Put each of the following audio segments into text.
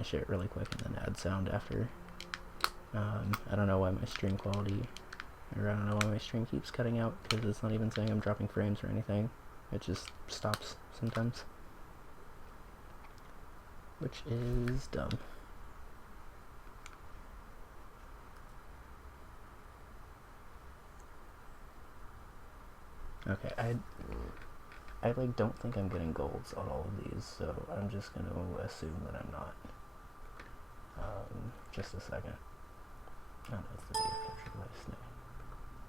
Finish it really quick and then add sound after. I don't know why my stream quality, or I don't know why my stream keeps cutting out, because it's not even saying I'm dropping frames or anything. It just stops sometimes, which is dumb. Okay, I like don't think I'm getting golds on all of these, so I'm just gonna assume that I'm not. Just a second. Oh, no, it's the video capture device. No.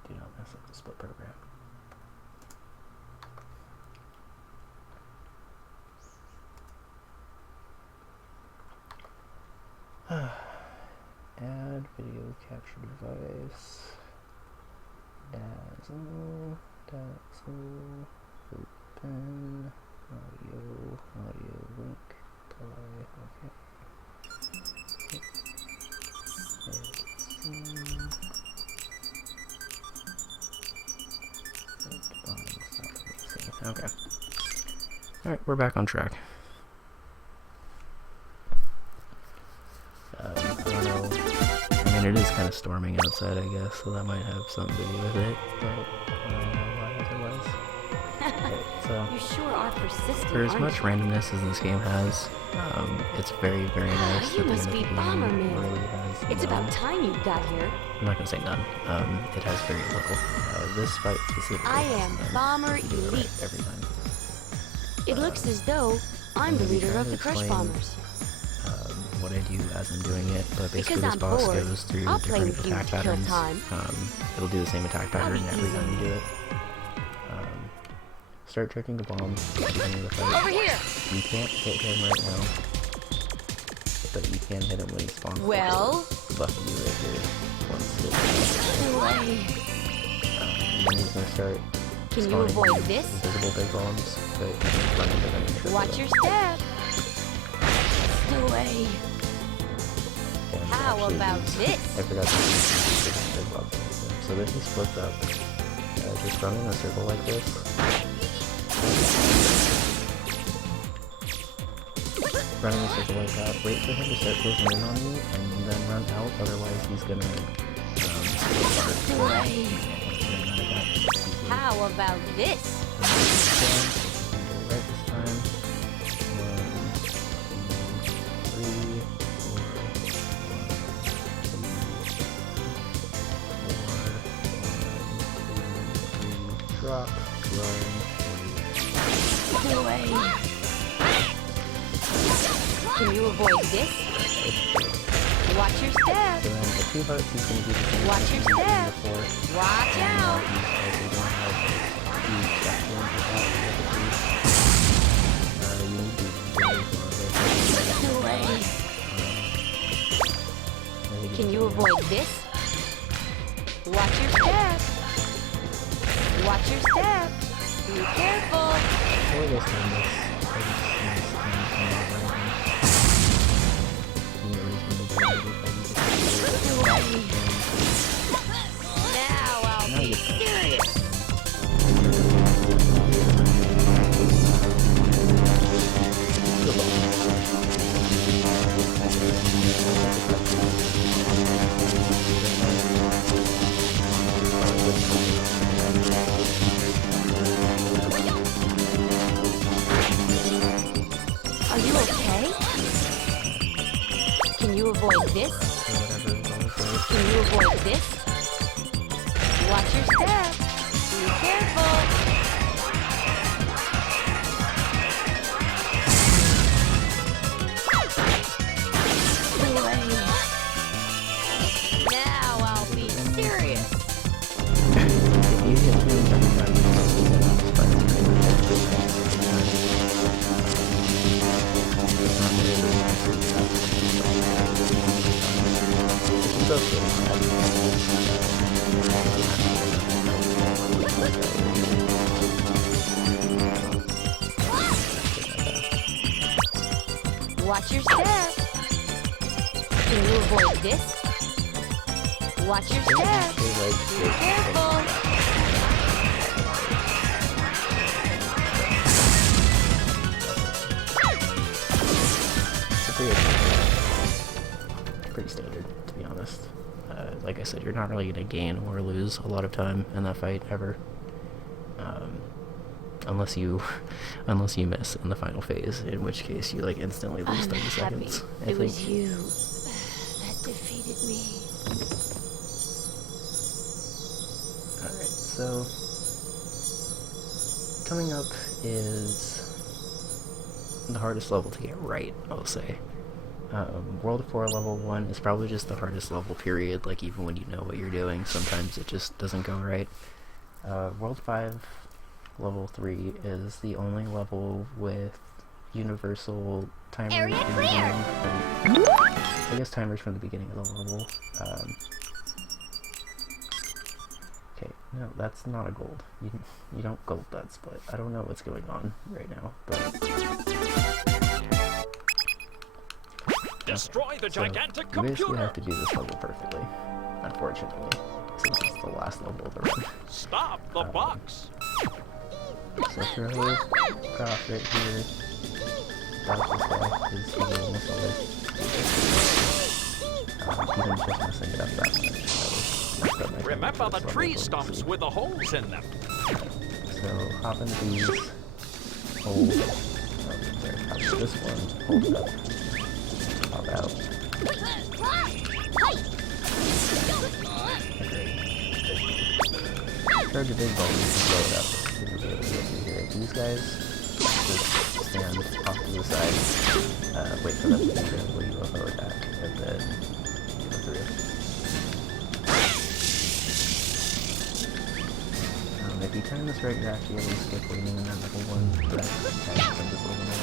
Do not mess up the split program. Add video capture device. Dazzle. Open. Audio link. Play. Okay. Okay. Alright, we're back on track. I don't know. I mean, it is kind of storming outside, I guess, so that might have something to do with it, but I don't know why otherwise. Okay, so, you sure are persistent, for as much randomness as this game has, it's very, very nice you that must the be game Bomber Man. really has It's none. about time you got here. I'm not gonna say none. It has very little. This fight specifically I has am none. Bomber You do it right Elite. every time. It looks as though I'm the leader of the Crush explain, Bombers. What I do as I'm doing it, but basically Because this I'm boss bored, goes through I'll play different with you attack to kill patterns. time. It'll do the same attack pattern be every easy. time you do it. Start tricking the bomb at the beginning of the fight. Over here! You can't hit him right now, but you can hit him when he spawns. Well? Buffing you right here. Once it's and then he's gonna start. Can you spawning avoid this? Invisible big bombs, but you can run into them and trip Watch them. your step! Away! And How actually about these- this? I forgot to use this big bombs. So this is splits up. Just run in a circle like this. Run in a circle like that. Wait for him to start closing in on you, and then run out. Otherwise, he's gonna Away! How about this? Right this time. 1, 2, 3, 4, 1, 2, 3, drop, run, Away! Can you avoid this? Watch your step! so then the 2 hearts he's going to do the same Watch thing your he did step. before. Watch out! He's also going to have huge background for that with the 2. You need to be very far away from Away! Can you avoid this? Watch your step! Watch your step! Be careful! Before this time, this Away! Now I'll be serious! Are you okay? Can you avoid this? Can you avoid this? Watch your step. Be careful. Away. Now I'll be serious. Watch your step. Can you avoid this? Watch your step. Be careful. It's a pretty standard, to be honest. Like I said, you're not really gonna gain or lose a lot of time in that fight ever, unless you miss in the final phase, in which case you like instantly lose 30 seconds. It was you that defeated me. Alright, so coming up is the hardest level to get right, I'll say. World 4 level 1 is probably just the hardest level, period. Like, even when you know what you're doing, sometimes it just doesn't go right. World 5 level 3 is the only level with universal timers Area from the clear! beginning. I guess timers from the beginning of the level. Okay, no, that's not a gold. You don't gold that split. I don't know what's going on right now, but... Destroy the gigantic you basically computer! have to do this level perfectly, unfortunately, since it's the last level of the run. Stop the box! So throw Croft right here, dodge this guy, because he will almost always even just missing it up that much. So Remember the tree stumps with the holes in them. So hop into these, hold, sorry, hop into this one, hold up, hop out. Charge a big ball, you can blow it up. These guys just stand off to the side, wait for them to do their little UFO attack, and then go through. If you time this right, you're actually able to skip waiting in that level one, but I kind of spent this little bit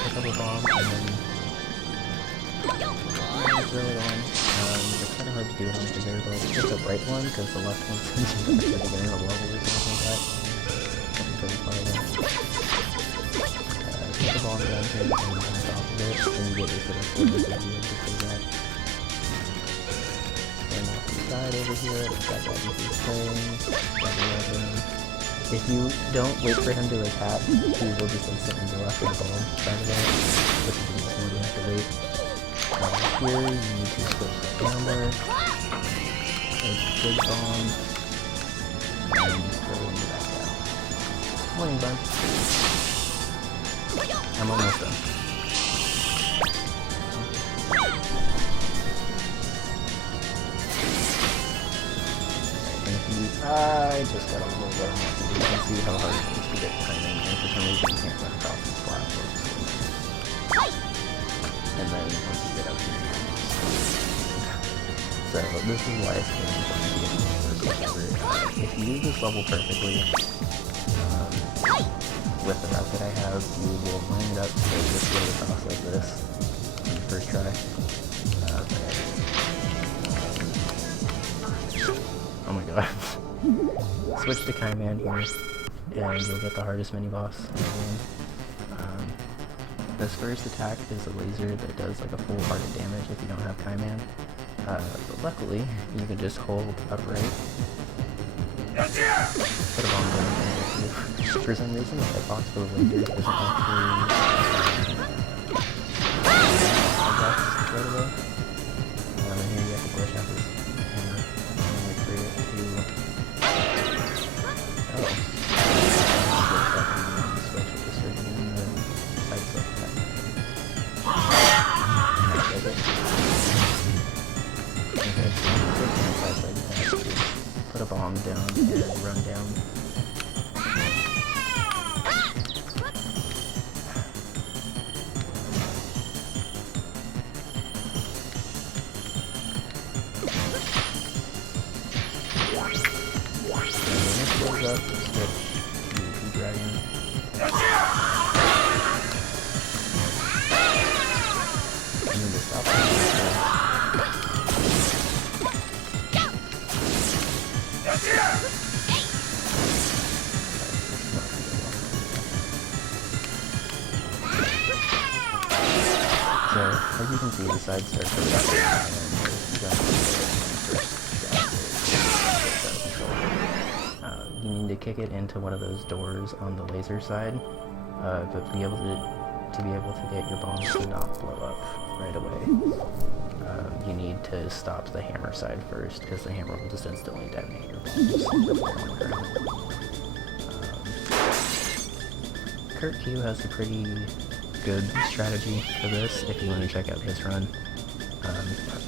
pick up a bomb, and then throw it on. It's kind of hard to do it on the variable. It's the right one, because the left one sends you back to the beginning of the level or something like that. That's pretty funny though. Put the bomb down here, and on top of it, then you get your sort of forward that you have to that. And off to the side over here, we've got all these coins, if you don't wait for him to attack, he will just instantly go after the bomb, by the way, which is the one you have to wait. Here, you need to switch the camera, a big bomb, and throw it back out. Morning, bud. I'm almost done. I just got a little bit on that. You can see how hard it is to get timing, and for some reason you can't run across these platforms. And then once you get up here, so this is why it's going to be fun to get in the first level. If you use this level perfectly, with the route that I have, you will line it up so just go across like this on your first try. Oh my god. Switch to Kaiman here, and you'll get the hardest mini-boss in the game. This first attack is a laser that does like a full heart of damage if you don't have Kaiman. But luckily, you can just hold upright, put a bomb down, and if you, for some reason, that box for the laser isn't actually right away. And here you have to glitch out this hammer and wait for it to... Oh. Switch it just right in the side step attack. Okay, so put a bomb down and run down. Up, switch, dragon. I need to stop So, as you can see, the side starts to left and you need to kick it into one of those doors on the laser side, but be able to to be able to get your bombs to not blow up right away, you need to stop the hammer side first, because the hammer will just instantly detonate your bombs. Kurt Q has a pretty good strategy for this if you want to check out his run.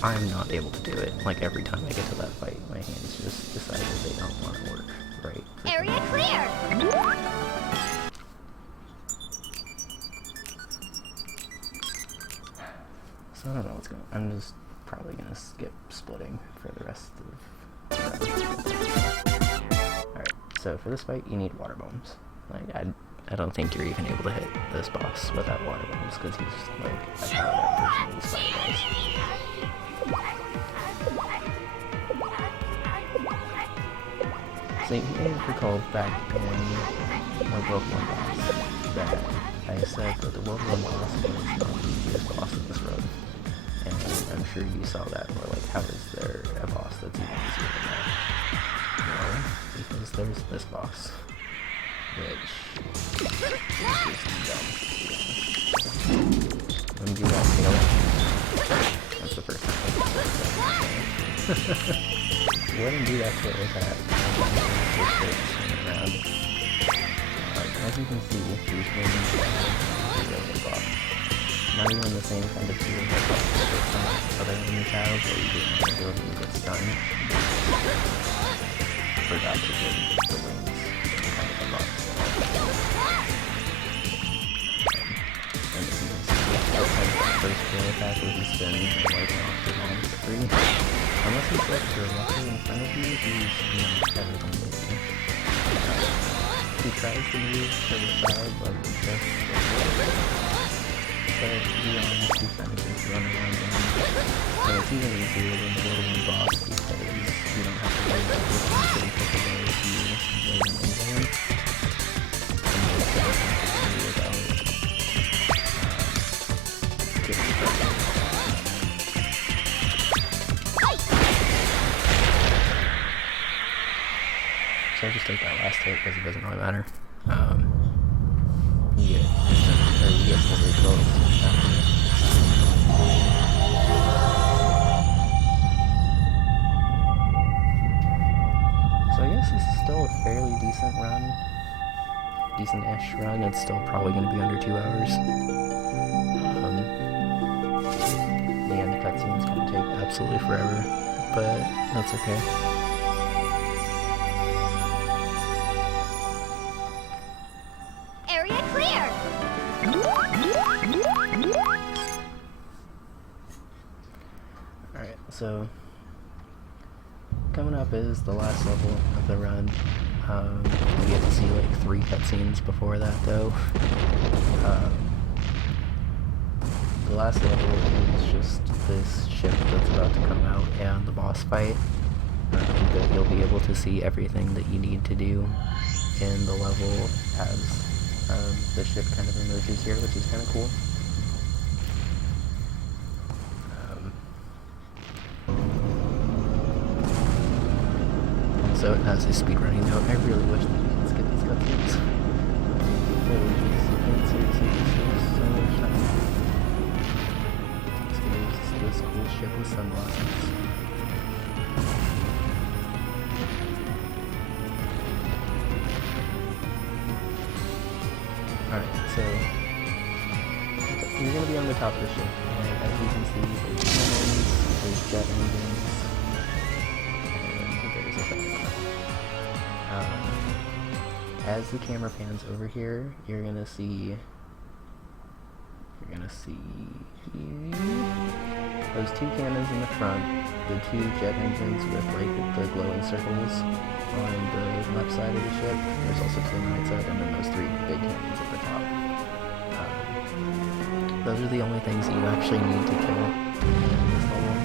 I'm not able to do it. Like, every time I get to that fight, my hands just decide that they don't want to work right. Area clear! So I don't know what's going on. I'm just probably going to skip splitting for the rest of the round. Alright, so for this fight, you need water bombs. Like, I don't think you're even able to hit this boss without water bombs, because he's like a powered up version of these fight guys. So you may recall back in my World 1 boss that I said that the World 1 boss was the easiest boss in this run. And I'm sure you saw that, or like, how is there a boss that's even easier than that? Well, because there's this boss, which is just dumb. Let me do that tail. That's the first time. So go ahead and do that tail attack. Around. As you can see, these wings are really off. Not even the same kind of feel that some other enemies have, where you get an ability to get stunned. Forgot to give the wings kind of a box. And as you can see, outside of that first tail attack where he spins and wiping off your bombs free, unless he's like directly in front of you, he's not better than you. He tries to move to the side, like just a little bit. But he honestly kind of just run around him. So it's even easier than the World 1 boss, because you don't have to worry about which one's going to pick away if you lay them into him. And you just don't have to worry about getting stuck. So I'll just take that last hit because it doesn't really matter. You get fully close. So I guess this is still a fairly decent run. Decent-ish run. It's still probably going to be under 2 hours. The end cutscene's going to take absolutely forever, but that's okay. So, coming up is the last level of the run. You get to see like 3 cutscenes before that though. The last level is just this ship that's about to come out and the boss fight. But you'll be able to see everything that you need to do in the level as the ship kind of emerges here, which is kind of cool. So it has a speedrunning note. I really wish that you could skip these cutscenes. So much time. So there's this cool ship with sunglasses. Alright, so you're gonna be on the top of the ship. And as you can see, there's cannons, there's jet engines, and there's a thing. As the camera pans over here, you're gonna see those 2 cannons in the front, the 2 jet engines with like the glowing circles on the left side of the ship. There's also 2 on the right side, and then those 3 big cannons at the top. Those are the only things that you actually need to kill in this level.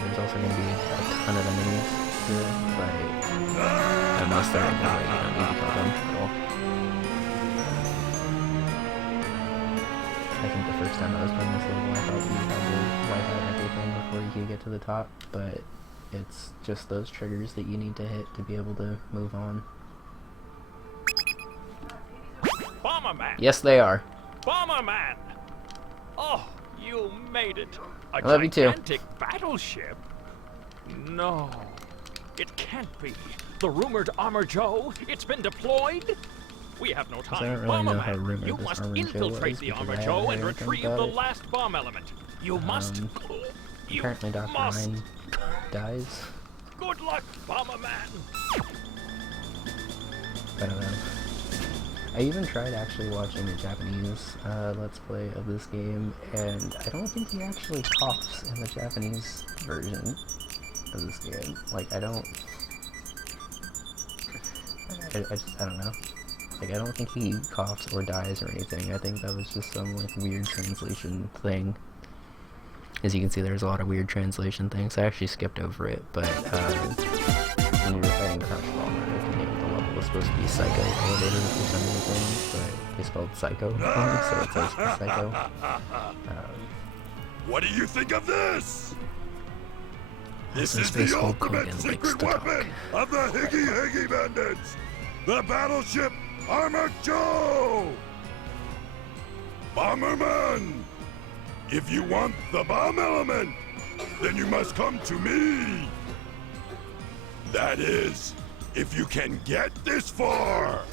There's also going to be a ton of enemies to fight. Unless they're in the way, you don't need to kill them at all. I think the first time I was playing this level, I thought you had to wipe out everything before you could get to the top, but it's just those triggers that you need to hit to be able to move on. Bomberman! Yes, they are. Bomberman! Oh, you made it. A I love you too. gigantic battleship? No, it can't be. The rumored Armor Joe, it's been deployed? We have no I time. don't really know how Bomberman, rumored you this must Armor Joe infiltrate was the because Armor I Joe haven't and heard anything retrieve about the it. last bomb element. You must. You Apparently Dr. must. Ryan dies. Good luck, Bomberman. I don't know. I even tried actually watching a Japanese Let's Play of this game, and I don't think he actually coughs in the Japanese version of this game. Like, I don't know. Like, I don't think he coughs or dies or anything. I think that was just some, like, weird translation thing. As you can see, there's a lot of weird translation things. I actually skipped over it, but, when we were fighting Crouch Bomber, the name of the level was supposed to be Psycho Elevator for some reason, but they spelled Psycho wrong, so it says Psycho. What do you think of this? This Also, is Space the Hulk ultimate Hogan likes secret to talk. weapon of the Higgy Bandits! The battleship Armor Joe! Bomberman! If you want the bomb element, then you must come to me! That is, if you can get this far!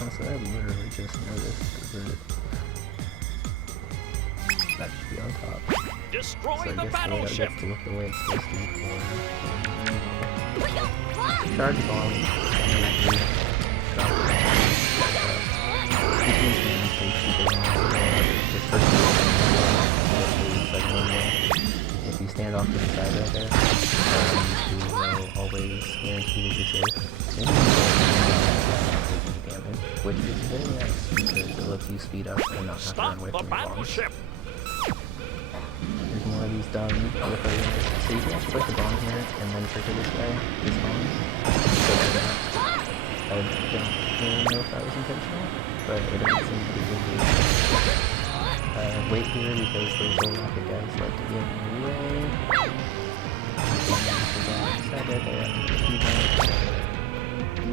Also, I literally just noticed that that should be on top. Destroy So I the guess the battleship. gets to look the way it's supposed to for charge bomb. If you stand off to the side right there, you will always guarantee that you're safe. Damage, which is very nice because it lets you speed up and not have to Stop run away the from your bombs. battleship. There's more of these done with the so you can actually put the bomb here and then trigger this guy, this bomb. I don't really know if that was intentional, but it doesn't seem to be really wait here because there's a rocket guys like to get in the way. Side right there.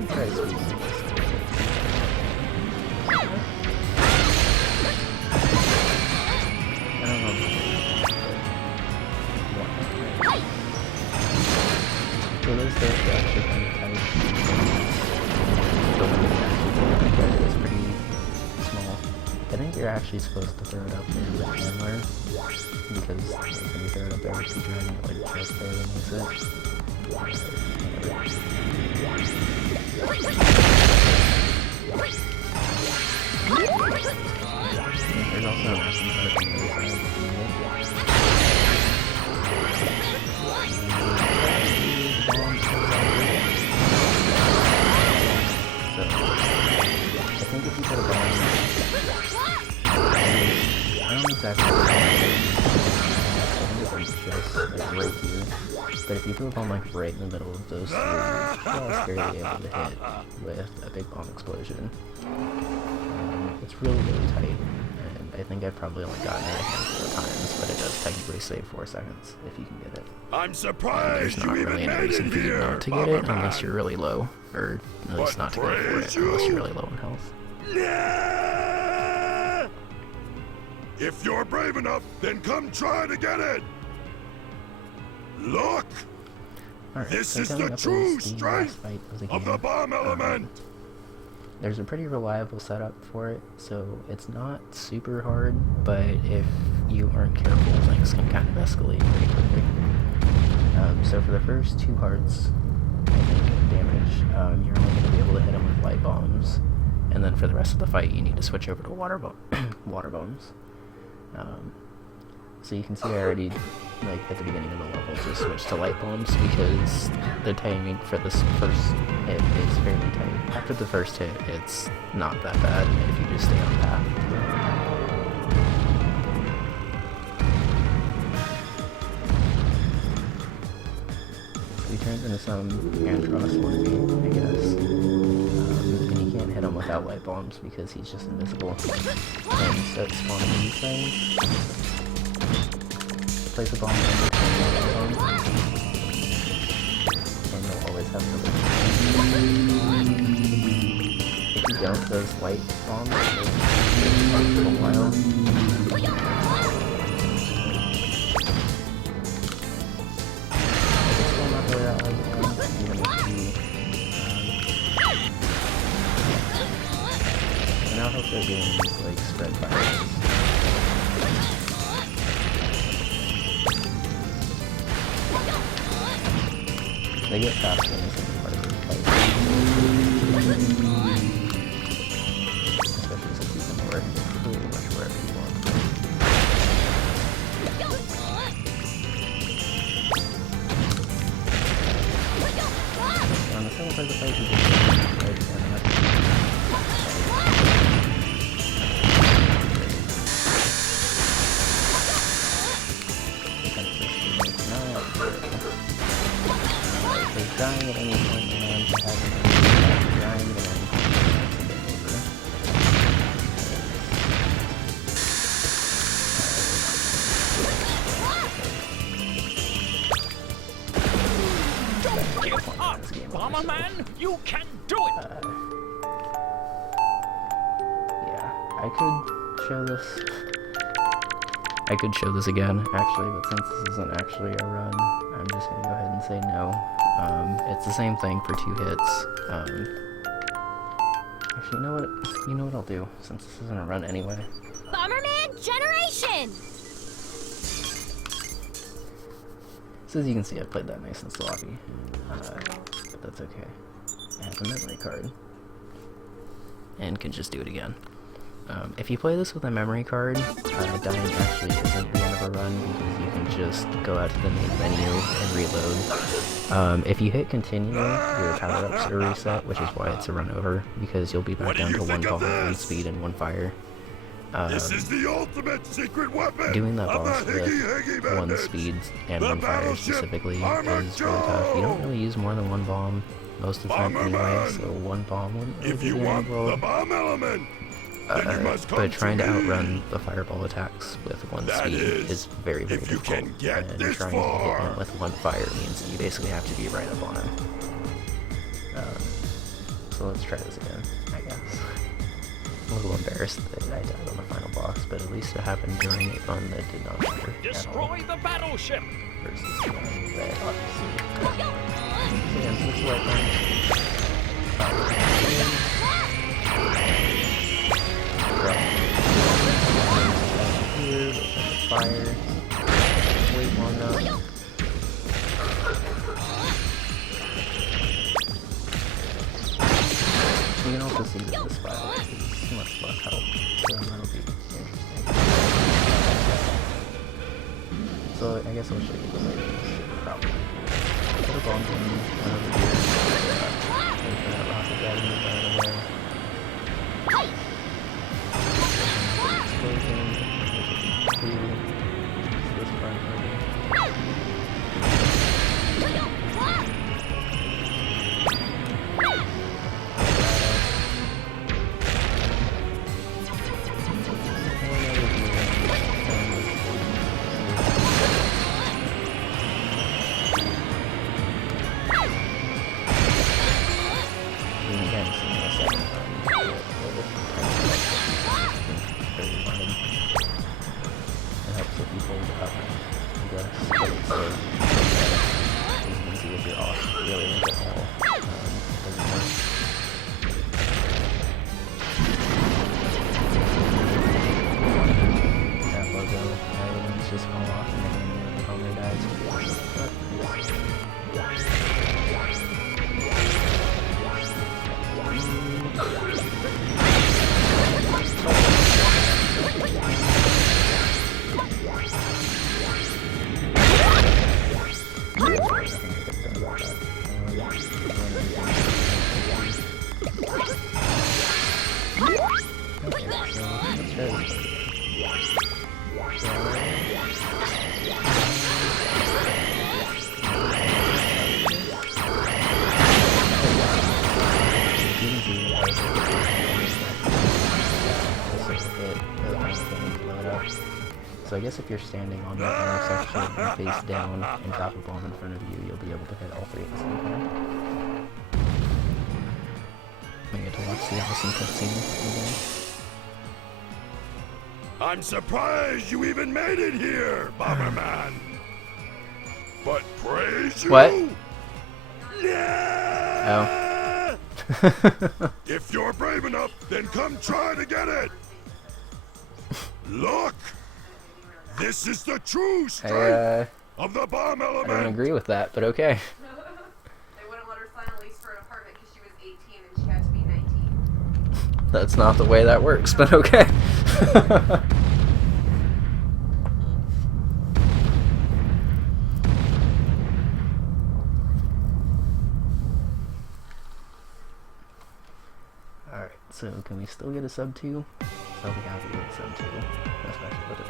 Try speeding this. I don't know. So those guys are actually kind of tight. It's pretty small. I think you're actually supposed to throw it up there with the handler, because when you throw it up there with the dragon, it like just barely makes it. There's also an action side on the other side. So, I think if you put a bomb, I don't know exactly what it's just like right here, but if you put a bomb like right in the middle of those three, you're almost barely able to hit with a big bomb explosion. It's really, really tight, and I think I've probably only gotten it a handful of times, but it does technically save 4 seconds if you can get it. I'm surprised There's not you really even any made reason it for you here, not to get it unless Bomberman. you're really low, or at least not to go for praise it unless you. you're really low in health. Yeah! If you're brave enough, then come try to get it! Look! Alright, This so is coming the up true is the last strength fight of the of the game. bomb element! There's a pretty reliable setup for it, so it's not super hard, but if you aren't careful, things can kind of escalate pretty quickly. So for the first 2 hearts, I think, of damage, you're only going to be able to hit them with light bombs, and then for the rest of the fight, you need to switch over to water bombs. So you can see I already, like, at the beginning of the level, just switched to light bombs because the timing for this first hit is fairly tight. After the first hit, it's not that bad if you just stay on path. So he turns into some Andross wannabe, I guess. And you can't hit him without light bombs because he's just invisible. And so spawning these things. Place a bomb and you'll always have something. don't, those light bombs will last for a while. It's still not really that like even if and I hope they're getting like spread fires. They get faster in the second part of the fight. Especially since you can work pretty much wherever you want. On the second part of the fight, you can like, dying at any point in time to have dying at any point Don't give up, Bomberman! You can do it! Yeah, I could show this again, actually, but since this isn't actually a run, I'm just gonna go ahead and say no. It's the same thing for 2 hits. Actually, you know what I'll do, since this isn't a run anyway. Bomberman Generation! So as you can see, I played that nice and sloppy, but that's okay. I have a memory card, and can just do it again. If you play this with a memory card, dying actually isn't the end of a run because you can just go out to the main menu and reload. If you hit continue, your power-ups are reset, which is why it's a run over, because you'll be back down to 1 bomb, 1 speed, and 1 fire. This is the ultimate secret weapon. Doing that of boss the with Higgy 1 Bandits. speed and The 1 fire battleship specifically Armor is really tough. You don't really use more than 1 bomb most of the time anyway, Bomberman. so 1 bomb wouldn't really If be you the end want of the world. the bomb element, then you must come But trying to me. outrun the fireball attacks with 1 That speed is, is very, very if you difficult. can get and this trying to hit far. him with 1 fire means that you basically have to be right up on him. So let's try this again, I guess. I'm a little embarrassed that I died on the final boss, but at least it happened during a run that did not matter at all. Destroy the battleship! Versus the one that obviously... So again, so it's light round. Here, fire. Wait long enough. You can also see that this file is much less help, so that'll be interesting. So I guess I'll show you the latest, probably. Put a bomb in one of the gears. Wait for that rocket guy to move out of the way. Explosion. This part maybe. Just fall off and then the bomber dies. So I guess if you're standing on that intersection and face down and drop a bomb in front of you, you'll be able to hit all 3 at the same time. Make it to watch the awesome cutscene again. I'm surprised you even made it here, Bomberman. But praise you. What? Yeah. Oh. If you're brave enough, then come try to get it. Look. This is the true strength of the bomb element. I don't agree with that, but okay. They wouldn't let her sign a lease for an apartment because she was 18 and she had to be 19. That's not the way that works, but okay. Alright, so can we still get a sub 2? I'll be happy with a sub 2, especially with the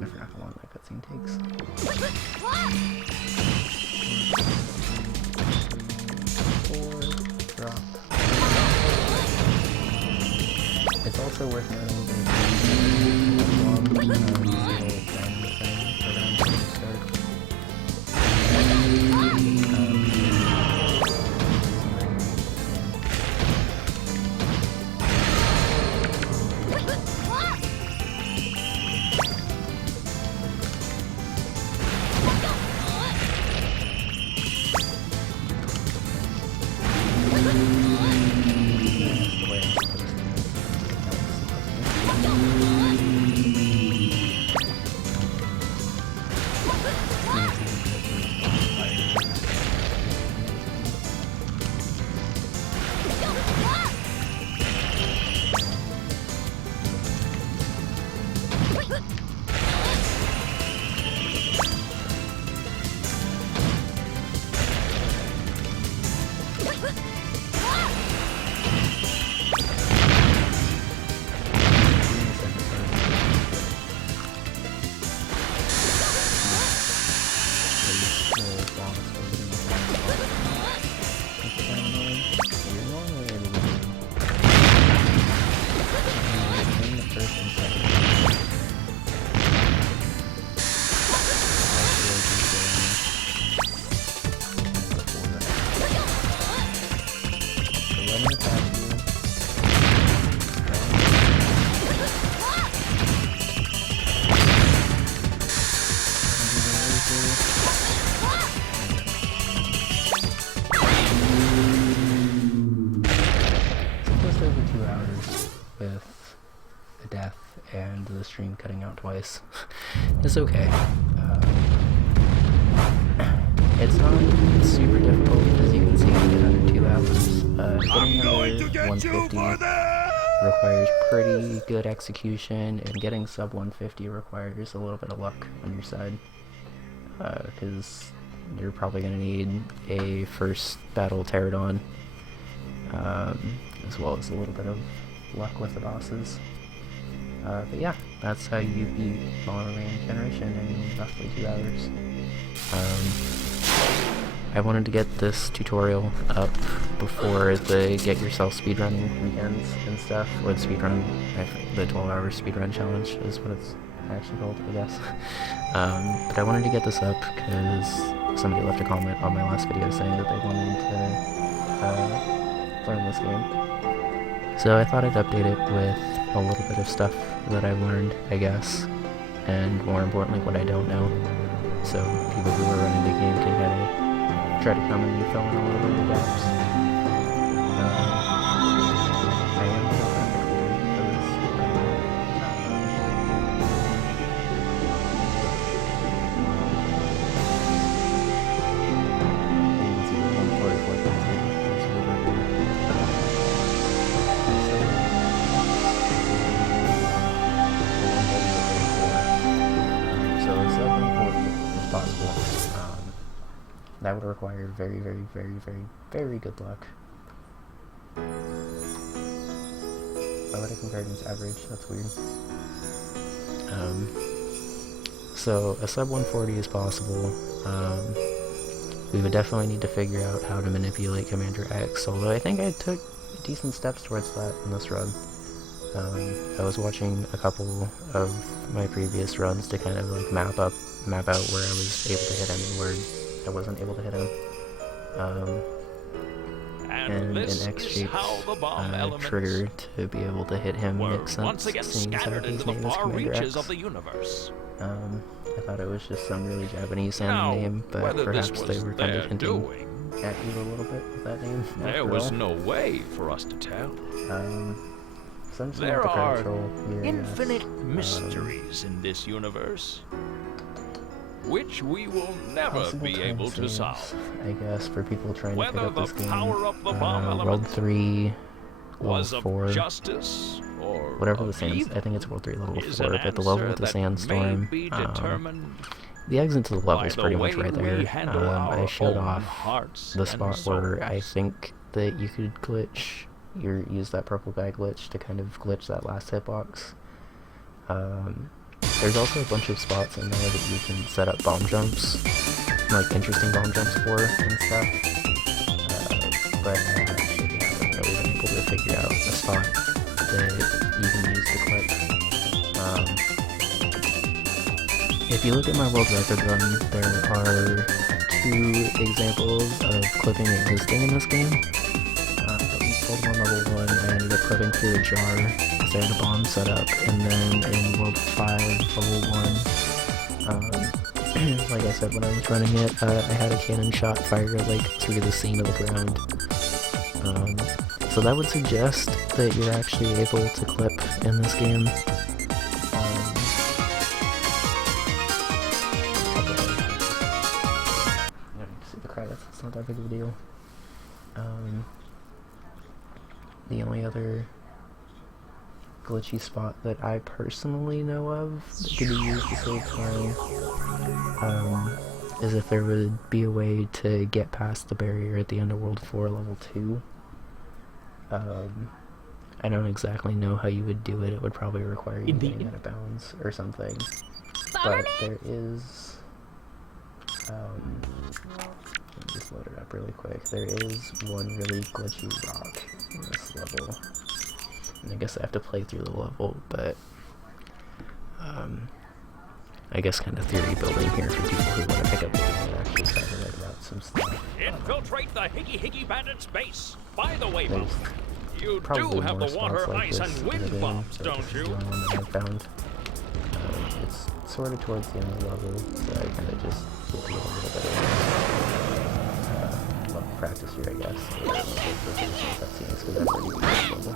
I forgot how long that cutscene takes. Drop. It's also worth noting the stream cutting out twice is okay. It's not super difficult, as you can see, to get under 2 hours. Getting under 150 requires pretty good execution, and getting sub 150 requires a little bit of luck on your side, because you're probably going to need a first battle pterodon, as well as a little bit of luck with the bosses. But yeah, that's how you beat Bomberman Generation in roughly 2 hours. I wanted to get this tutorial up before the Get Yourself speedrunning weekends and stuff, or the speedrun, the 12-hour speedrun challenge is what it's actually called, I guess. But I wanted to get this up because somebody left a comment on my last video saying that they wanted to learn this game. So I thought I'd update it with a little bit of stuff that I've learned, I guess, and more importantly, what I don't know. So people who are running the game can kind of try to come and fill in a little bit of the gaps. I am a little that would require very, very, very, very, very good luck. Why would I compare against average? That's weird. So a sub 140 is possible. we would definitely need to figure out how to manipulate Commander X, although I think I took decent steps towards that in this run. I was watching a couple of my previous runs to kind of like map out where I was able to hit him and where I wasn't able to hit him. And this in X is shaped how the bomb elements trigger to be able to hit him were makes sense, once again seeing as how scattered his into the name is far Commander reaches X. of the universe. I thought it was just some really Japanese sounding Now, name, but whether perhaps this they was were kind of their hinting doing, at you a little bit with that name. there after was all. no way for us to tell. So I'm just There gonna have to are credit troll here, I guess. infinite mysteries in this universe, which we will never Possible be time able to saves, solve. I guess, for people trying to pick Whether up the this game. power of the bomb World element 3, was Level of 4, justice or whatever the of sands. evil I think it's World 3, Level is 4, an but the level answer with the that sandstorm. may be determined The exit to the level by is the pretty way much right we there. handle I our showed own off hearts the and spot where I souls. think that you could glitch, use that purple guy glitch to kind of glitch that last hitbox. There's also a bunch of spots in there that you can set up bomb jumps, like interesting bomb jumps for and stuff. But I actually haven't really been able to figure out a spot that you can use to click. If you look at my world record run, there are 2 examples of clipping existing in this game. World 1 level 1, I ended up clipping through a jar because I had a bomb set up, and then in World 5 level 1, like I said, when I was running it, I had a cannon shot fire like through the seam of the ground. So that would suggest that you're actually able to clip in this game. See the credits, it's not that big of a deal. The only other glitchy spot that I personally know of that could be used to save time is if there would be a way to get past the barrier at the end of World 4 level 2. I don't exactly know how you would do it. It would probably require you getting out of bounds or something. But there is... let me just load it up really quick. There is one really glitchy rock in this level. And I guess I have to play through the level, but I guess kind of theory building here for people who want to pick up the game and actually try to like route some stuff. Infiltrate the Higgy Bandit's base. By the way, There's Monk, you probably do have more the water, spots like ice, this and in the wind game, bombs, but don't this you? is the only one that I found. It's sort of towards the end of the level, so I kind of just get to get a little bit of practice here, I guess. For finishing cutscenes, because I've already played this level.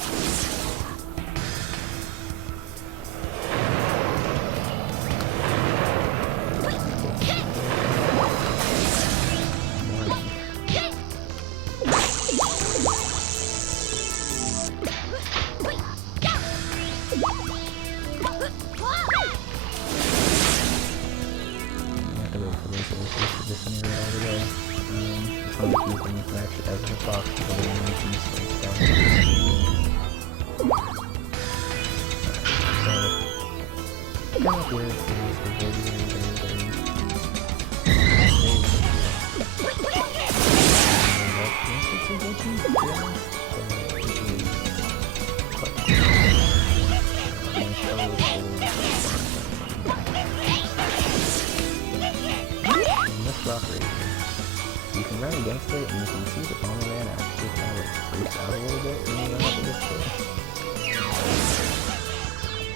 You can run against it, and you can see the bomberman actually kind of like freaks out a little bit when you run up against it.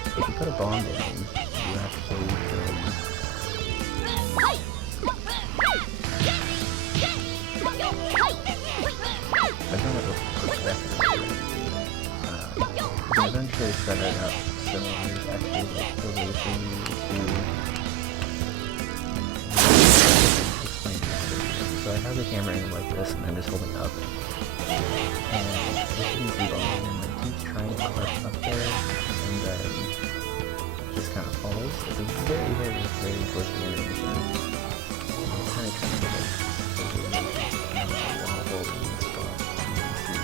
If you put a bomb in him, you actually can... I've done it with perspective. You can eventually set it up so there's actually like a way for you to... So I have the camera angle like this, and I'm just holding up. And I shouldn't see bombing, and like keeps trying to push up there, and then just kind of falls. It's a very, very, very close animation. And I'm kind of trying to like while holding the spot. You can see.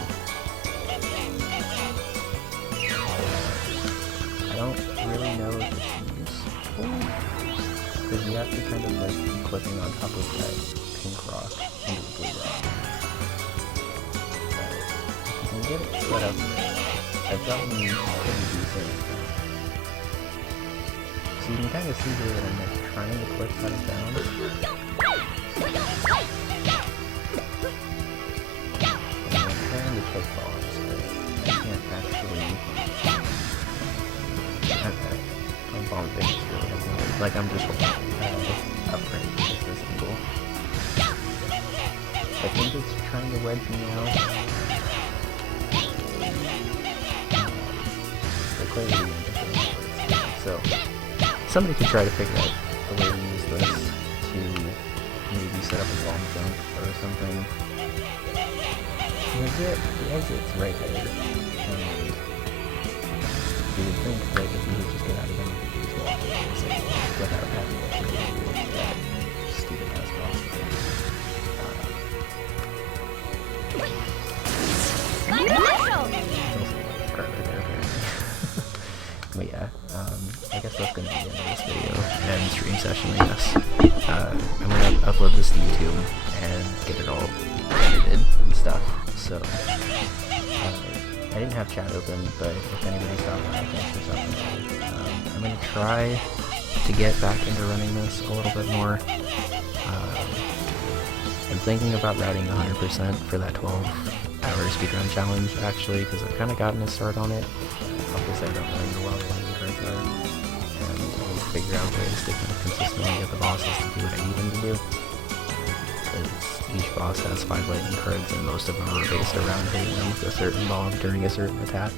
I don't really know if it's useful, because you have to kind of like keep clipping on top of that pink rock into a blue rock. If you can get it set up, I've gotten pretty decent. So you can kind of see here that I'm like trying to clip that down. And I'm trying to clip bombs, but I can't actually. I'm bomb things really doesn't work. Like I'm just upright at this angle. I think it's trying to wedge me out. The clarity so somebody could try to figure out the way to use this to maybe set up a bomb jump or something. The exit's right there. And you would think that if you would just get out of them, you could just walk away without having to deal with that stupid ass boss fight. But yeah, I guess that's gonna be the end of this video and stream session, I guess. I'm gonna upload this to YouTube and get it all edited and stuff. So, I didn't have chat open, but if anybody stopped by, thanks for stopping by. I'm gonna try to get back into running this a little bit more. I'm thinking about routing 100% for that 12-hour speedrun challenge, actually, because I've kind of gotten a start on it. Obviously, I don't really know what the running cards are, and I need to figure out ways to kind of consistently get the bosses to do what I need them to do. Because each boss has 5 lightning cards, and most of them are based around hitting them with a certain bomb during a certain attack.